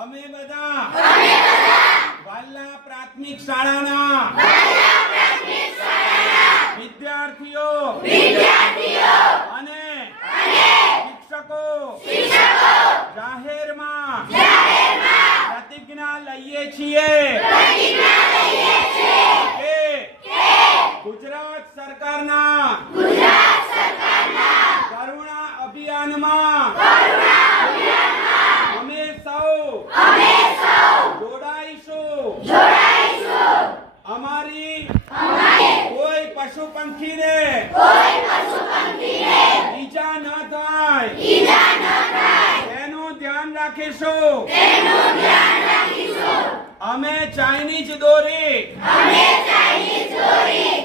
અમે બધા વાલ્લા પ્રાથમિક શાળાના વિદ્યાર્થીઓ અને શિક્ષકો જાહેરમાં પ્રતિજ્ઞા લઈએ છીએ કે ગુજરાત સરકારના અમારી. કોઈ પશુ પંખીને ઈજા ન થાય. તેનું ધ્યાન રાખીશું. અમે ચાઇનીઝ દોરી.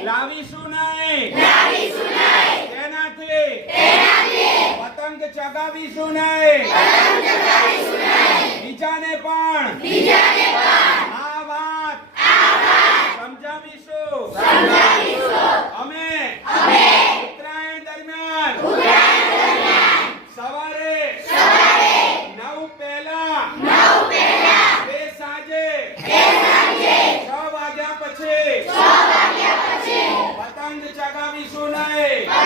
લાવીશું નહીં. તેનાથી પતંગ ચગાવીશું નહીં. બીજાને પતંગ ચગાવીશું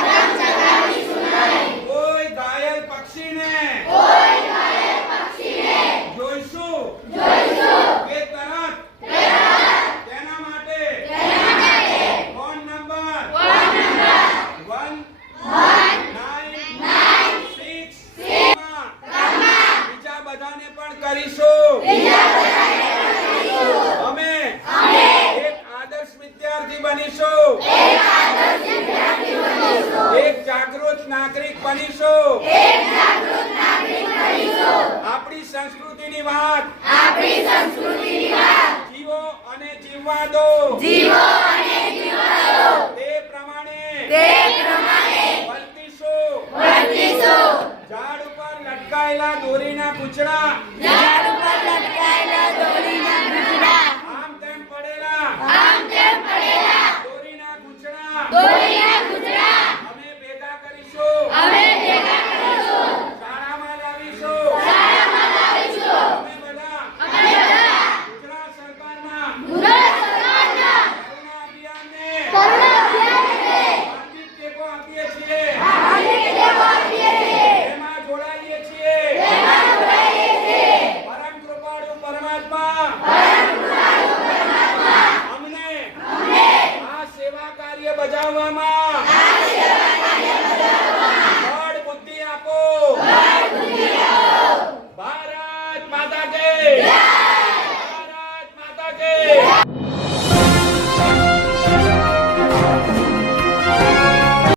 આપણી સંસ્કૃતિની વાત. જીવો અને જીવવા દો તે પ્રમાણે વર્તીશું. ઝાડ ઉપર લટકાયેલા દોરીના પૂંછડા. Shalom.